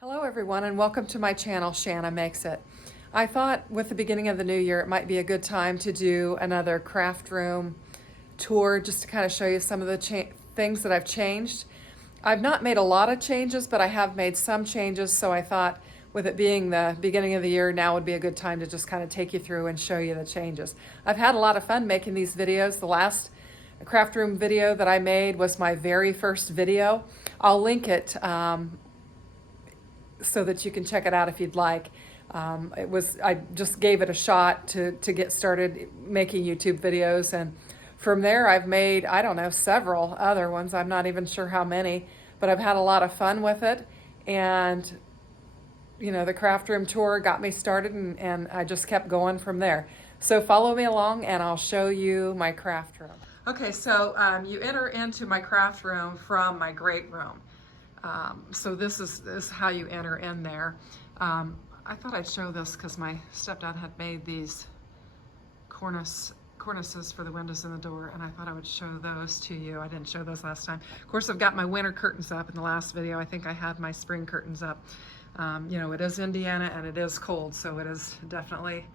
Hello everyone and welcome to my channel, Shanna Makes It. I thought with the beginning of the new year it might be a good time to do another craft room tour just to kind of show you some of the things that I've changed. I've not made a lot of changes, but I have made some changes, so I thought with it being the beginning of the year, now would be a good time to just kind of take you through and show you the changes. I've had a lot of fun making these videos. The last craft room video that I made was my very first video. I'll link it so that you can check it out if you'd like. I just gave it a shot to get started making YouTube videos, and from there I've made, I don't know, several other ones. I'm not even sure how many, but I've had a lot of fun with it. And you know, the craft room tour got me started, and I just kept going from there. So follow me along and I'll show you my craft room. Okay, so you enter into my craft room from my great room. So this is how you enter in there. I thought I'd show this because my stepdad had made these cornices for the windows and the door, and I thought I would show those to you. I didn't show those last time. Of course, I've got my winter curtains up in the last video. I think I had my spring curtains up. You know, it is Indiana and it is cold, so it is definitely,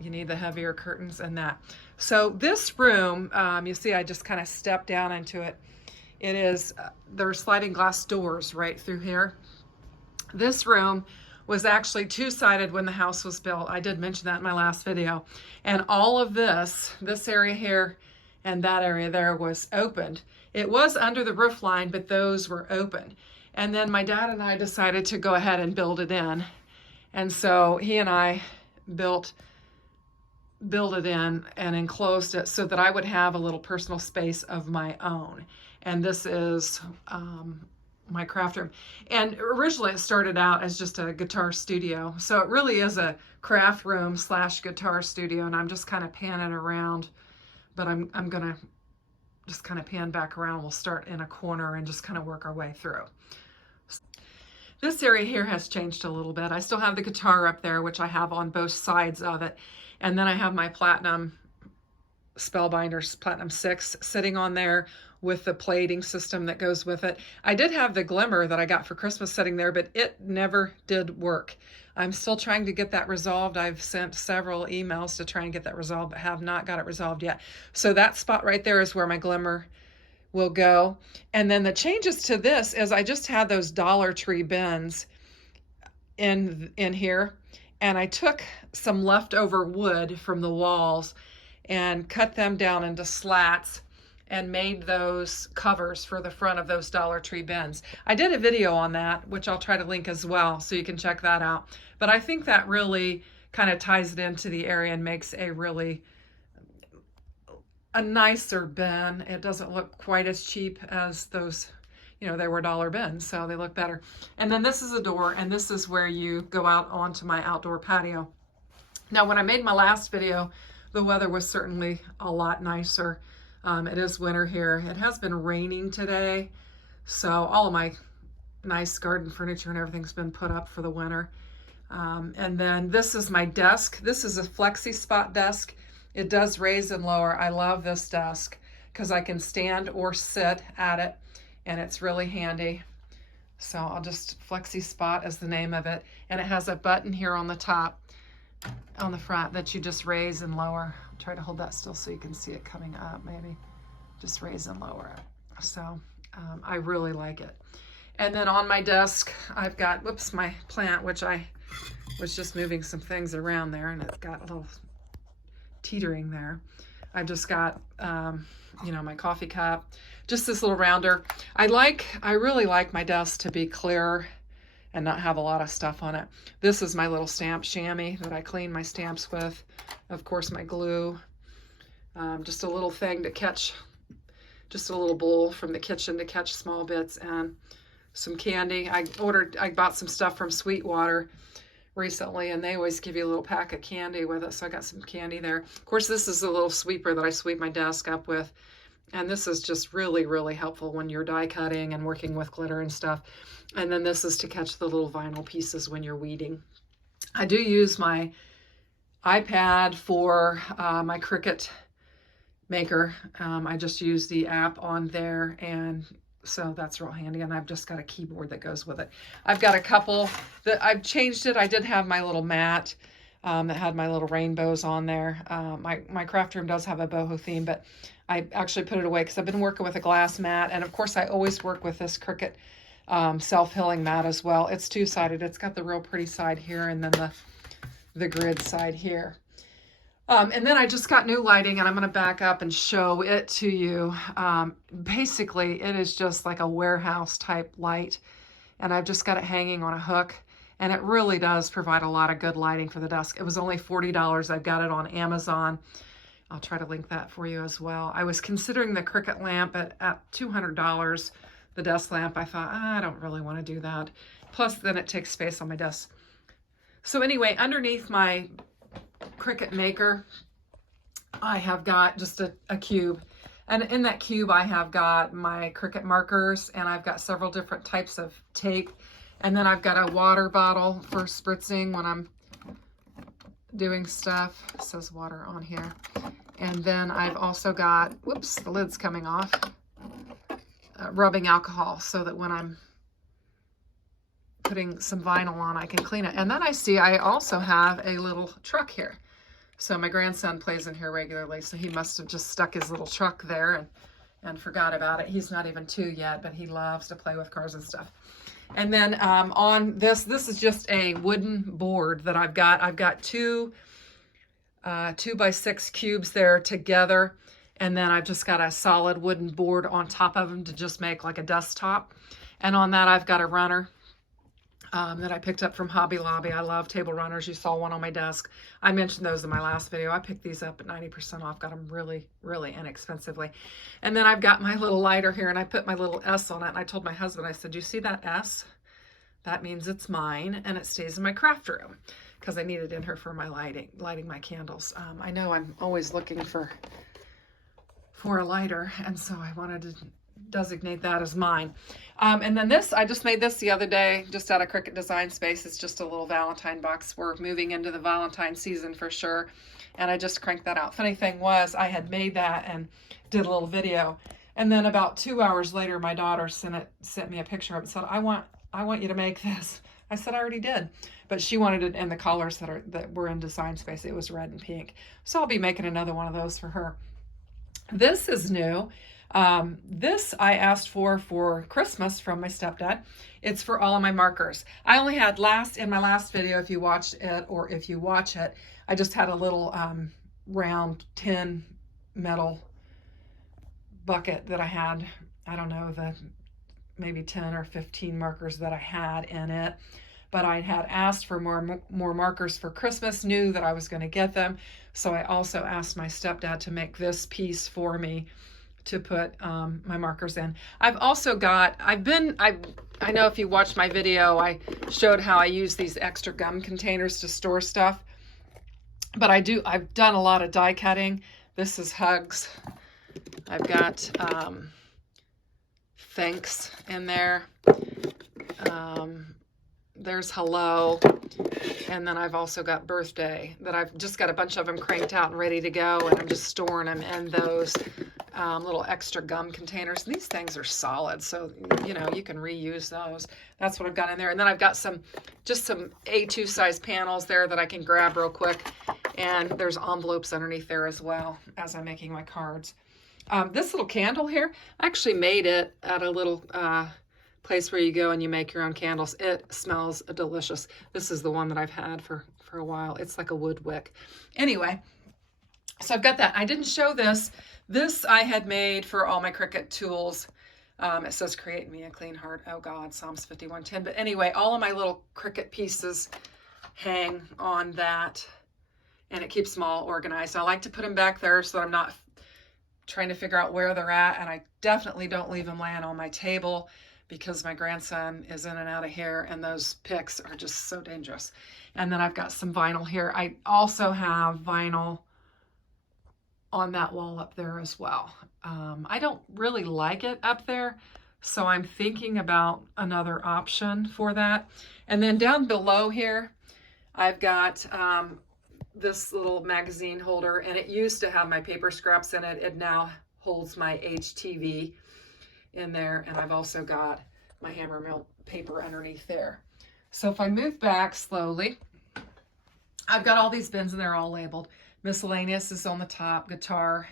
you need the heavier curtains and that. So this room, you see I just kind of stepped down into it. It is, there are sliding glass doors right through here. This room was actually two-sided when the house was built. I did mention that in my last video. And all of this area here and that area there was opened. It was under the roof line, but those were open. And then my dad and I decided to go ahead and build it in. And so he and I built it in and enclosed it so that I would have a little personal space of my own. And this is my craft room. And originally it started out as just a guitar studio. So it really is a craft room / guitar studio. And I'm just kind of panning around, but I'm gonna just kind of pan back around. We'll start in a corner and just kind of work our way through. This area here has changed a little bit. I still have the guitar up there, which I have on both sides of it. And then I have my Platinum Spellbinders Platinum 6 sitting on there with the plating system that goes with it. I did have the Glimmer that I got for Christmas sitting there, but it never did work. I'm still trying to get that resolved. I've sent several emails to try and get that resolved, but have not got it resolved yet. So that spot right there is where my Glimmer will go. And then the changes to this is I just had those Dollar Tree bins in here, and I took some leftover wood from the walls and cut them down into slats and made those covers for the front of those Dollar Tree bins. I did a video on that, which I'll try to link as well, so you can check that out. But I think that really kind of ties it into the area and makes a nicer bin. It doesn't look quite as cheap as those, you know, they were dollar bins, so they look better. And then this is a door, and this is where you go out onto my outdoor patio. Now, when I made my last video, the weather was certainly a lot nicer. It is winter here. It has been raining today, so all of my nice garden furniture and everything's been put up for the winter. And then this is my desk. This is a flexi spot desk. It does raise and lower. I love this desk because I can stand or sit at it, and it's really handy. So I'll just flexi spot is the name of it. And it has a button here on the top, on the front, that you just raise and lower. Try to hold that still so you can see it coming up, maybe. Just raise and lower it. So I really like it. And then on my desk, I've got, whoops, my plant, which I was just moving some things around there, and it's got a little teetering there. I've just got, you know, my coffee cup, just this little rounder. I really like my desk to be clearer and not have a lot of stuff on it. This is my little stamp chamois that I clean my stamps with. Of course, my glue, just a little thing to catch, just a little bowl from the kitchen to catch small bits, and some candy. I bought some stuff from Sweetwater recently, and they always give you a little pack of candy with it, so I got some candy there. Of course, this is a little sweeper that I sweep my desk up with, and this is just really, really helpful when you're die cutting and working with glitter and stuff. And then this is to catch the little vinyl pieces when you're weeding. I do use my iPad for my Cricut maker. I just use the app on there, and So that's real handy. And I've just got a keyboard that goes with it. I've got a couple that I've changed it. I did have my little mat that had my little rainbows on there. My craft room does have a boho theme, but I actually put it away because I've been working with a glass mat. And of course, I always work with this Cricut self-healing mat as well. It's two-sided. It's got the real pretty side here and then the grid side here. And then I just got new lighting, and I'm going to back up and show it to you. Basically, it is just like a warehouse type light, and I've just got it hanging on a hook, and it really does provide a lot of good lighting for the desk. It was only $40. I've got it on Amazon. I'll try to link that for you as well. I was considering the Cricut lamp at $200, the desk lamp. I thought, I don't really want to do that. Plus, then it takes space on my desk. So anyway, underneath my Cricut maker, I have got just a cube, and in that cube I have got my Cricut markers, and I've got several different types of tape, and then I've got a water bottle for spritzing when I'm doing stuff. It says water on here. And then I've also got, whoops, the lid's coming off, rubbing alcohol so that when I'm putting some vinyl on, I can clean it. And then I also have a little truck here. So my grandson plays in here regularly, so he must have just stuck his little truck there and forgot about it. He's not even 2 yet, but he loves to play with cars and stuff. And then on this is just a wooden board that I've got two 2x6 cubes there together, and then I've just got a solid wooden board on top of them to just make like a desktop. And on that I've got a runner that I picked up from Hobby Lobby. I love table runners. You saw one on my desk. I mentioned those in my last video. I picked these up at 90% off. Got them really, really inexpensively. And then I've got my little lighter here, and I put my little S on it. And I told my husband, I said, you see that S? That means it's mine, and it stays in my craft room because I need it in here for my lighting my candles. I know I'm always looking for a lighter, and so I wanted to designate that as mine. And then this, I just made this the other day, just out of Cricut Design Space. It's just a little Valentine box. We're moving into the Valentine season for sure. And I just cranked that out. Funny thing was, I had made that and did a little video. And then about 2 hours later, my daughter sent me a picture of it and said, I want you to make this. I said, I already did. But she wanted it in the colors that were in Design Space. It was red and pink. So I'll be making another one of those for her. This is new. This I asked for Christmas from my stepdad. It's for all of my markers. I only had in my last video, if you watched it or if you watch it, I just had a little round tin metal bucket that I had, I don't know, maybe 10 or 15 markers that I had in it. But I had asked for more markers for Christmas, knew that I was going to get them. So I also asked my stepdad to make this piece for me to put my markers in. I've also got, I know if you watched my video, I showed how I use these extra gum containers to store stuff. But I've done a lot of die cutting. This is hugs. I've got thanks in there. There's hello. And then I've also got birthday that I've just got a bunch of them cranked out and ready to go. And I'm just storing them in those little extra gum containers. These things are solid, so you know you can reuse those. That's what I've got in there. And then I've got just some A2 size panels there that I can grab real quick, and there's envelopes underneath there as well as I'm making my cards. This little candle here, I actually made it at a little place where you go and you make your own candles. It smells delicious. This is the one that I've had for a while. It's like a wood wick. Anyway, so I've got that. I didn't show this. This I had made for all my Cricut tools. It says create me a clean heart. Oh God, Psalms 51:10. But anyway, all of my little Cricut pieces hang on that, and it keeps them all organized. I like to put them back there so that I'm not trying to figure out where they're at, and I definitely don't leave them laying on my table because my grandson is in and out of here, and those picks are just so dangerous. And then I've got some vinyl here. I also have vinyl on that wall up there as well. I don't really like it up there, so I'm thinking about another option for that. And then down below here, I've got this little magazine holder, and it used to have my paper scraps in it. It now holds my HTV. in there, and I've also got my hammer mill paper underneath there. So if I move back slowly, I've got all these bins and they're all labeled. Miscellaneous is on the top, guitar,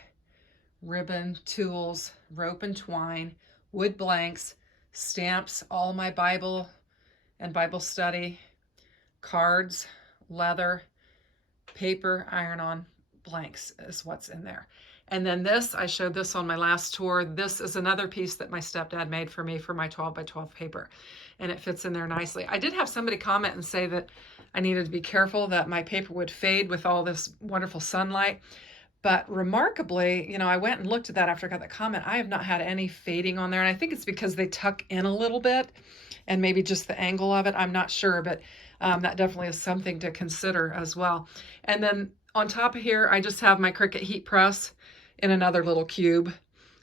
ribbon, tools, rope and twine, wood blanks, stamps, all my Bible and Bible study, cards, leather, paper, iron-on, blanks is what's in there. And then this, I showed this on my last tour. This is another piece that my stepdad made for me for my 12 by 12 paper. And it fits in there nicely. I did have somebody comment and say that I needed to be careful that my paper would fade with all this wonderful sunlight. But remarkably, you know, I went and looked at that after I got that comment. I have not had any fading on there. And I think it's because they tuck in a little bit and maybe just the angle of it. I'm not sure, but that definitely is something to consider as well. And then on top of here, I just have my Cricut heat press in another little cube.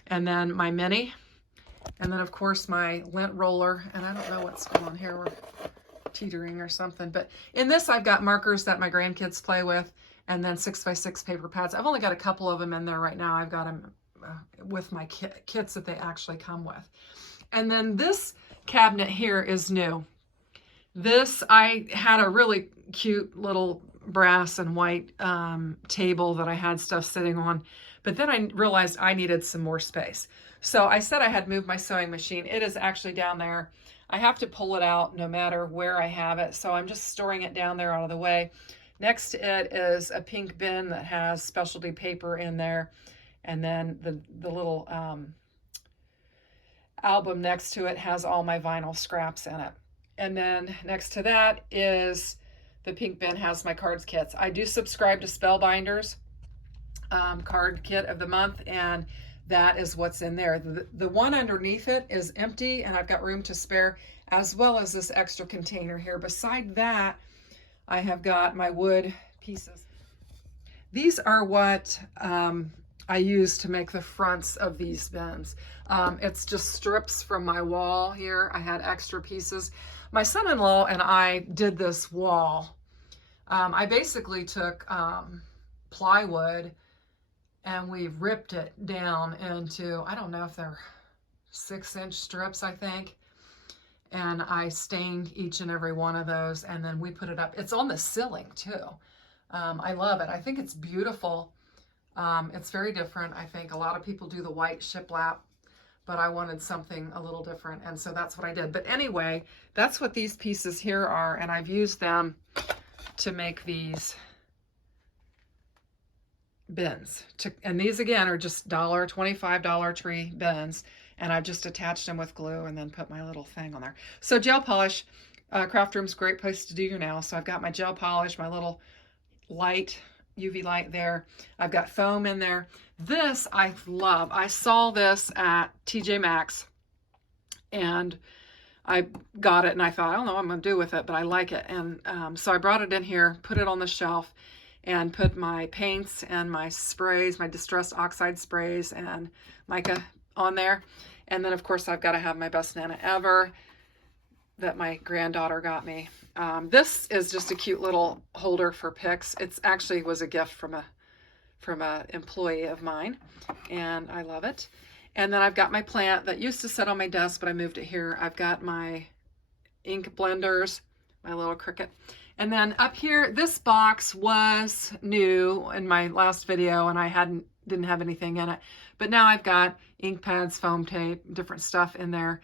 And then my mini. And then, of course, my lint roller. And I don't know what's going on here. We're teetering or something. But in this, I've got markers that my grandkids play with. And then 6x6 paper pads. I've only got a couple of them in there right now. I've got them with my kits that they actually come with. And then this cabinet here is new. This, I had a really cute little brass and white table that I had stuff sitting on. But then I realized I needed some more space. So I said I had moved my sewing machine. It is actually down there. I have to pull it out no matter where I have it. So I'm just storing it down there out of the way. Next to it is a pink bin that has specialty paper in there. And then the little album next to it has all my vinyl scraps in it. And then next to that is the pink bin has my cards kits. I do subscribe to Spellbinders card kit of the month, and that is what's in there. The one underneath it is empty, and I've got room to spare, as well as this extra container here. Beside that, I have got my wood pieces. These are what I use to make the fronts of these bins. It's just strips from my wall here. I had extra pieces. My son-in-law and I did this wall. I basically took plywood and we ripped it down into, I don't know if they're 6-inch strips, I think. And I stained each and every one of those, and then we put it up. It's on the ceiling too. I love it. I think it's beautiful. It's very different. I think a lot of people do the white shiplap, but I wanted something a little different, and so that's what I did. But anyway, that's what these pieces here are, and I've used them to make these bins. And these again are just $25 Dollar Tree bins. And I've just attached them with glue and then put my little thing on there. So gel polish, craft room's a great place to do your nails. So I've got my gel polish, my little light, UV light there. I've got foam in there. This I love. I saw this at TJ Maxx and I got it and I thought, I don't know what I'm going to do with it, but I like it. And so I brought it in here, put it on the shelf, and put my paints and my sprays, my distressed oxide sprays and mica on there. And then of course I've got to have my best Nana ever that my granddaughter got me. This is just a cute little holder for picks. It's actually was a gift from a employee of mine, and I love it. And then I've got my plant that used to sit on my desk, but I moved it here. I've got my ink blenders, my little Cricut. And then up here, this box was new in my last video, and I didn't have anything in it. But now I've got ink pads, foam tape, different stuff in there,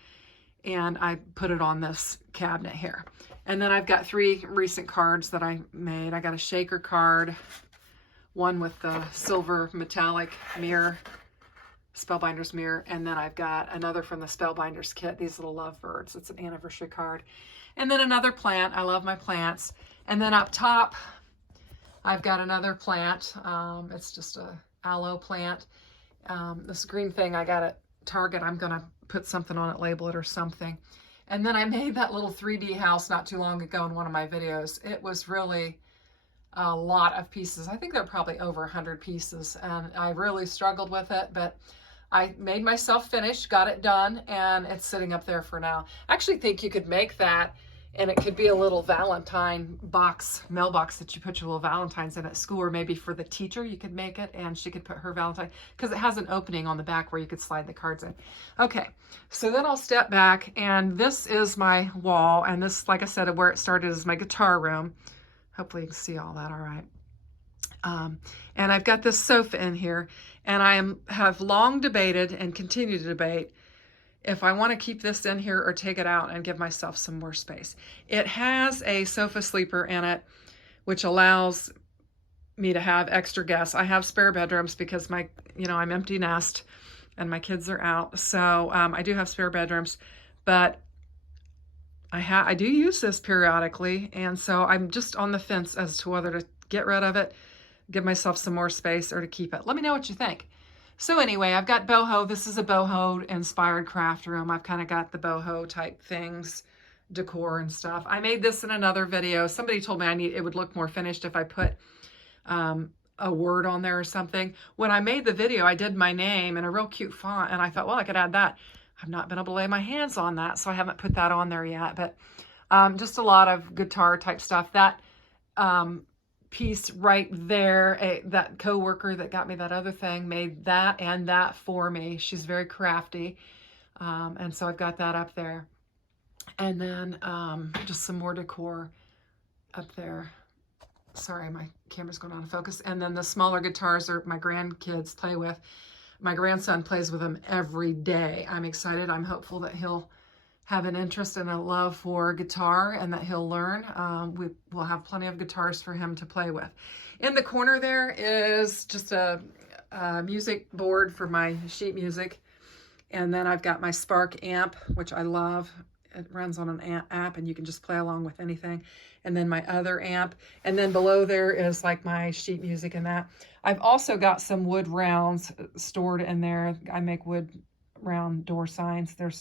and I put it on this cabinet here. And then I've got 3 recent cards that I made. I got a shaker card, one with the silver metallic mirror, Spellbinders mirror, and then I've got another from the Spellbinders kit, these little lovebirds. It's an anniversary card. And then another plant. I love my plants. And then up top, I've got another plant. It's just a aloe plant. This green thing I got at Target. I'm going to put something on it, label it or something. And then I made that little 3D house not too long ago in one of my videos. It was really a lot of pieces. I think there are probably over 100 pieces, and I really struggled with it, but I made myself finish, got it done, and it's sitting up there for now. I actually think you could make that And it could be a little Valentine box, mailbox that you put your little Valentines in at school, or maybe for the teacher you could make it and she could put her Valentine, because it has an opening on the back where you could slide the cards in. Okay, so then I'll step back, and this is my wall, and this, like I said, where it started is my guitar room. Hopefully you can see all that all right. And I've got this sofa in here, and I have long debated and continue to debate if I want to keep this in here or take it out and give myself some more space. It has a sofa sleeper in it, which allows me to have extra guests. I have spare bedrooms because I'm empty nest and my kids are out. So I do have spare bedrooms, but I do use this periodically. And so I'm just on the fence as to whether to get rid of it, give myself some more space, or to keep it. Let me know what you think. So anyway, I've got Boho. This is a Boho inspired craft room. I've kind of got the Boho type things, decor and stuff. I made this in another video. Somebody told me it would look more finished if I put a word on there or something. When I made the video, I did my name in a real cute font, and I thought, well, I could add that. I've not been able to lay my hands on that, so I haven't put that on there yet. But just a lot of guitar type stuff. That piece right there, that coworker that got me that other thing made that and that for me. She's very crafty, and so I've got that up there. And then just some more decor up there. Sorry, my camera's going out of focus. And then the smaller guitars are my grandkids play with. My grandson plays with them every day. I'm excited. I'm hopeful that he'll have an interest and a love for guitar and that he'll learn. We will have plenty of guitars for him to play with. In the corner there is just a music board for my sheet music. And then I've got my Spark amp, which I love. It runs on an app and you can just play along with anything. And then my other amp. And then below there is like my sheet music and that. I've also got some wood rounds stored in there. I make wood round door signs. They're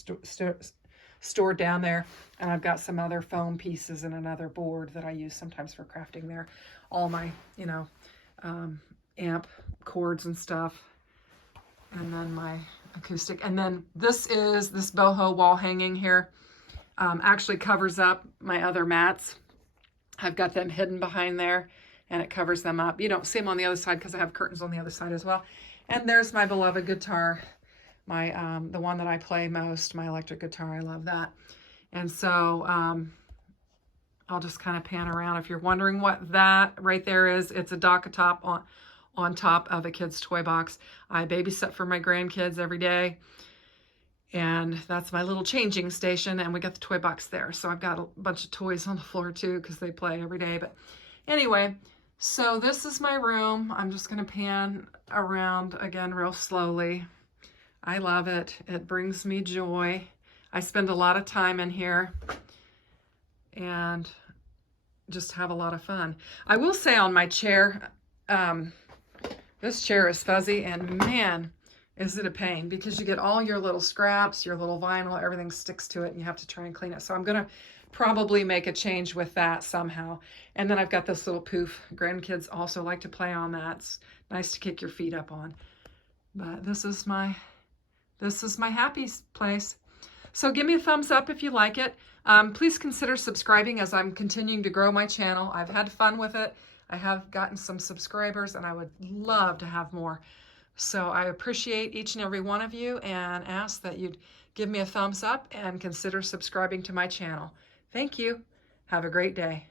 stored down there, and I've got some other foam pieces and another board that I use sometimes for crafting there. All my, amp cords and stuff, and then my acoustic. And then this Boho wall hanging here actually covers up my other mats. I've got them hidden behind there, and it covers them up. You don't see them on the other side because I have curtains on the other side as well. And there's my beloved guitar. The one that I play most, my electric guitar. I love that. And so I'll just kind of pan around. If you're wondering what that right there is, it's a dock top on top of a kid's toy box. I babysit for my grandkids every day, and that's my little changing station, and we got the toy box there. So I've got a bunch of toys on the floor too because they play every day. But anyway, so this is my room. I'm just going to pan around again real slowly. I love it. It brings me joy. I spend a lot of time in here and just have a lot of fun. I will say on my chair, this chair is fuzzy, and man, is it a pain, because you get all your little scraps, your little vinyl, everything sticks to it, and you have to try and clean it. So I'm going to probably make a change with that somehow. And then I've got this little poof. Grandkids also like to play on that. It's nice to kick your feet up on. But this is my happy place. So give me a thumbs up if you like it. Please consider subscribing as I'm continuing to grow my channel. I've had fun with it. I have gotten some subscribers, and I would love to have more. So I appreciate each and every one of you, and ask that you'd give me a thumbs up and consider subscribing to my channel. Thank you. Have a great day.